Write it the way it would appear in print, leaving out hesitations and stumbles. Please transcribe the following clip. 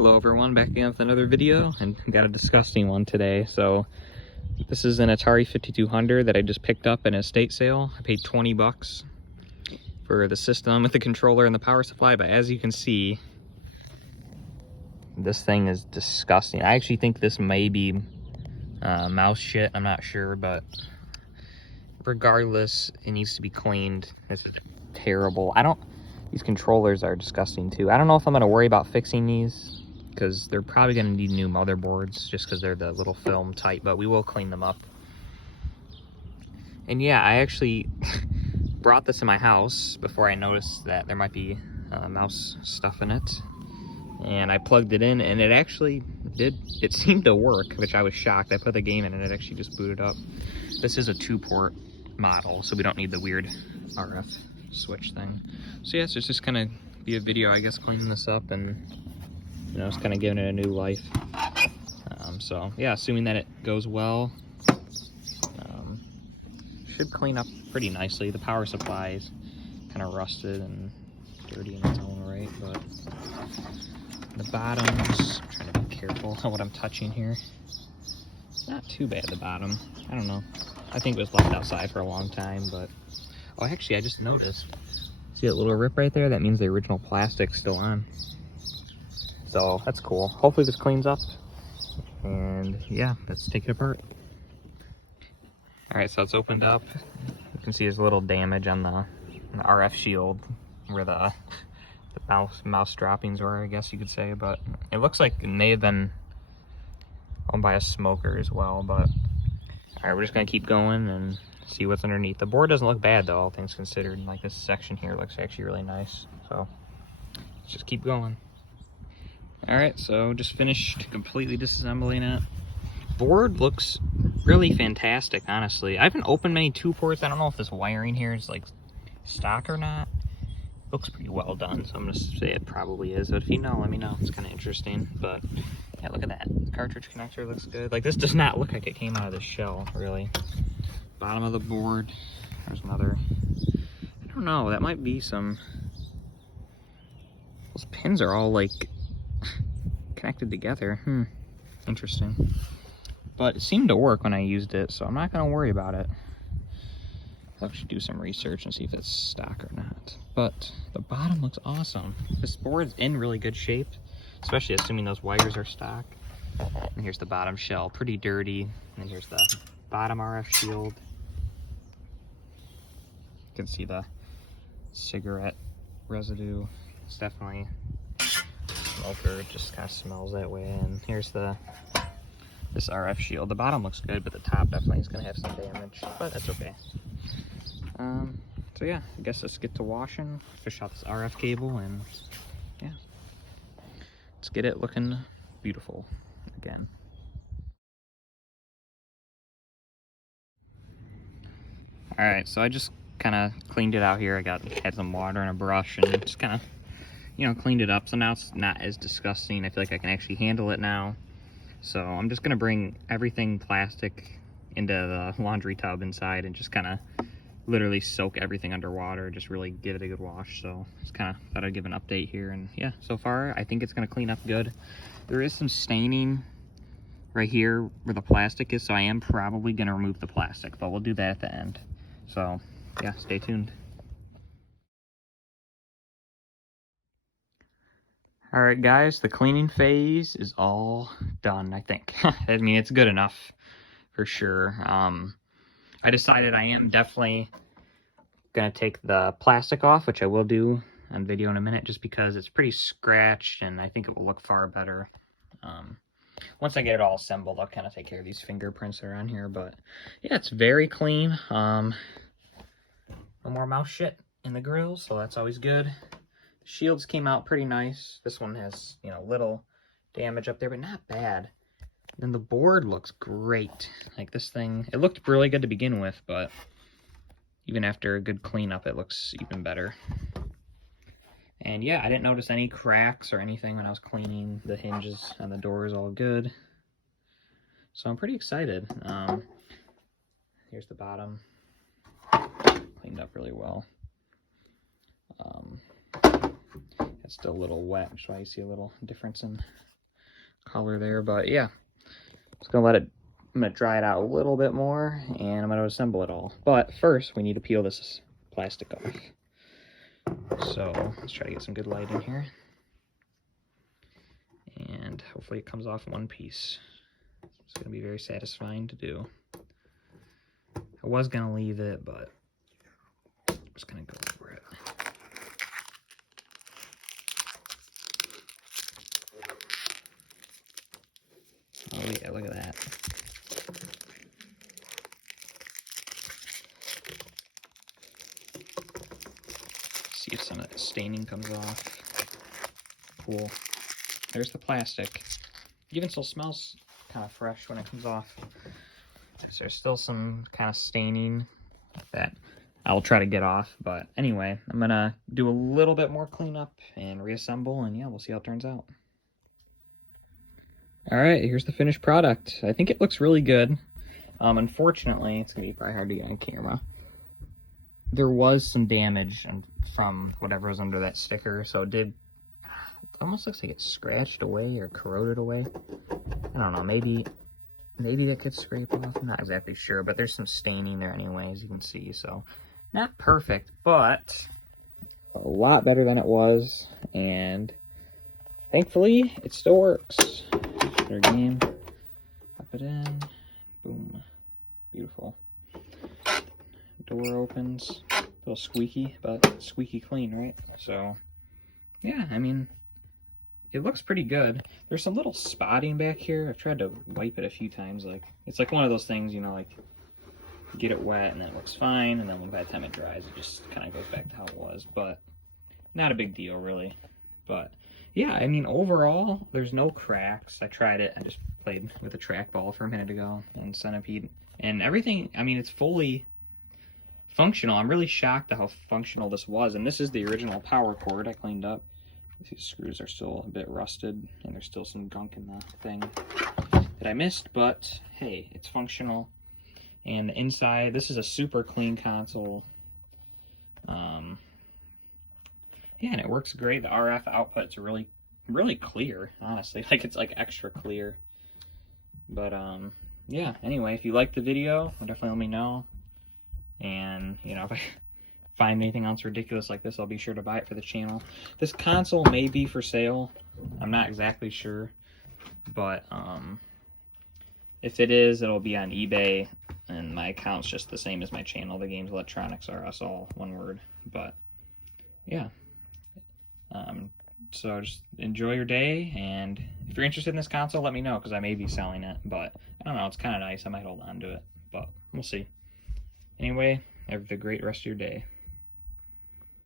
Hello everyone, back again with another video, and got a disgusting one today. So this is an Atari 5200 that I just picked up in an estate sale. I paid 20 bucks for the system with the controller and the power supply, but as you can see, this thing is disgusting. I actually think this may be mouse shit, I'm not sure, but regardless, it needs to be cleaned. It's terrible. These controllers are disgusting too. I don't know if I'm gonna worry about fixing these, because they're probably going to need new motherboards just because they're the little film type, but we will clean them up. And yeah, I actually brought this in my house before I noticed that there might be mouse stuff in it, and I plugged it in and it actually it seemed to work, which I was shocked. I put the game in and it actually just booted up. This is a 2-port model, so we don't need the weird RF switch thing. So yeah, so it's just gonna be a video, I guess, cleaning this up and it's kind of giving it a new life. So yeah, assuming that it goes well, should clean up pretty nicely. The power supply is kind of rusted and dirty in its own right, but the bottoms, I'm trying to be careful on what I'm touching here. Not too bad, the bottom. I don't know. I think it was left outside for a long time, but oh, actually, I just noticed. See that little rip right there? That means the original plastic's still on. So that's cool. Hopefully this cleans up, and yeah, let's take it apart. All right, so it's opened up. You can see there's a little damage on the RF shield where the mouse droppings were, I guess you could say, but it looks like it may have been owned by a smoker as well. But all right, we're just gonna keep going and see what's underneath. The board doesn't look bad though, all things considered. Like this section here looks actually really nice. So let's just keep going. Alright, so just finished completely disassembling it. Board looks really fantastic, honestly. I haven't opened many 2-ports. I don't know if this wiring here is like stock or not. Looks pretty well done, so I'm gonna say it probably is. But if you know, let me know. It's kind of interesting. But yeah, look at that. Cartridge connector looks good. Like, this does not look like it came out of the shell, really. Bottom of the board. There's another. I don't know. That might be some. Those pins are all like connected together. Interesting. But it seemed to work when I used it, so I'm not gonna worry about it. I'll actually do some research and see if it's stock or not. But the bottom looks awesome. This board's in really good shape, especially assuming those wires are stock. And here's the bottom shell, pretty dirty. And here's the bottom RF shield. You can see the cigarette residue. It's definitely smoker, it just kind of smells that way. And here's this RF shield. The bottom looks good, but the top definitely is going to have some damage, but that's okay. So yeah, I guess let's get to washing, fish out this RF cable, and yeah, let's get it looking beautiful again. All right, so I just kind of cleaned it out here. I had some water and a brush and just kind of cleaned it up, so now it's not as disgusting. I feel like I can actually handle it now. So I'm just gonna bring everything plastic into the laundry tub inside and just kind of literally soak everything underwater, just really give it a good wash. So it's kind of thought I'd give an update here, and yeah, so far I think it's gonna clean up good. There is some staining right here where the plastic is, so I am probably gonna remove the plastic, but we'll do that at the end. So yeah, stay tuned. All right, guys, the cleaning phase is all done, I think. I mean, it's good enough for sure. I decided I am definitely gonna take the plastic off, which I will do on video in a minute, just because it's pretty scratched and I think it will look far better. Once I get it all assembled, I'll kind of take care of these fingerprints that are on here, but yeah, it's very clean. No more mouse shit in the grill, so that's always good. Shields came out pretty nice. This one has, little damage up there, but not bad. Then the board looks great. Like, this thing, it looked really good to begin with, but even after a good cleanup, it looks even better. And yeah, I didn't notice any cracks or anything when I was cleaning. The hinges on the door is all good. So I'm pretty excited. Here's the bottom. Cleaned up really well. It's still a little wet, which is why you see a little difference in color there, but yeah. Just gonna let it, I'm gonna dry it out a little bit more, and I'm gonna assemble it all. But first, we need to peel this plastic off. So let's try to get some good light in here. And hopefully it comes off in one piece. It's gonna be very satisfying to do. I was gonna leave it, but I'm just gonna go for it. Oh yeah, look at that. See if some of that staining comes off. Cool. There's the plastic. Even still smells kind of fresh when it comes off. So there's still some kind of staining that I'll try to get off. But anyway, I'm gonna do a little bit more cleanup and reassemble, and yeah, we'll see how it turns out. All right, here's the finished product. I think it looks really good. Unfortunately, it's gonna be probably hard to get on camera. There was some damage from whatever was under that sticker, so it almost looks like it scratched away or corroded away. I don't know, maybe that could scrape off. I'm not exactly sure, but there's some staining there anyway, as you can see. So not perfect, but a lot better than it was, and thankfully it still works. Their game, pop it in, boom, beautiful. Door opens, a little squeaky, but squeaky clean, right? So yeah, I mean, it looks pretty good. There's some little spotting back here. I've tried to wipe it a few times. Like, it's like one of those things, you know, like you get it wet and then it looks fine, and then by the time it dries, it just kind of goes back to how it was. But not a big deal, really. But yeah, I mean, overall, there's no cracks. I tried it. I just played with a trackball for a minute ago and Centipede, and everything. I mean, it's fully functional. I'm really shocked at how functional this was. And this is the original power cord I cleaned up. These screws are still a bit rusted, and there's still some gunk in the thing that I missed, but hey, it's functional. And the inside, this is a super clean console. Yeah, and it works great. The RF outputs are really, really clear, honestly. Like, it's like extra clear. But yeah, anyway, if you liked the video, definitely let me know. And, you know, if I find anything else ridiculous like this, I'll be sure to buy it for the channel. This console may be for sale. I'm not exactly sure. But if it is, it'll be on eBay. And my account's just the same as my channel. The Games Electronics are us, all one word. But yeah. So just enjoy your day. And if you're interested in this console, let me know, because I may be selling it. But I don't know. It's kind of nice. I might hold on to it. But we'll see. Anyway, have a great rest of your day.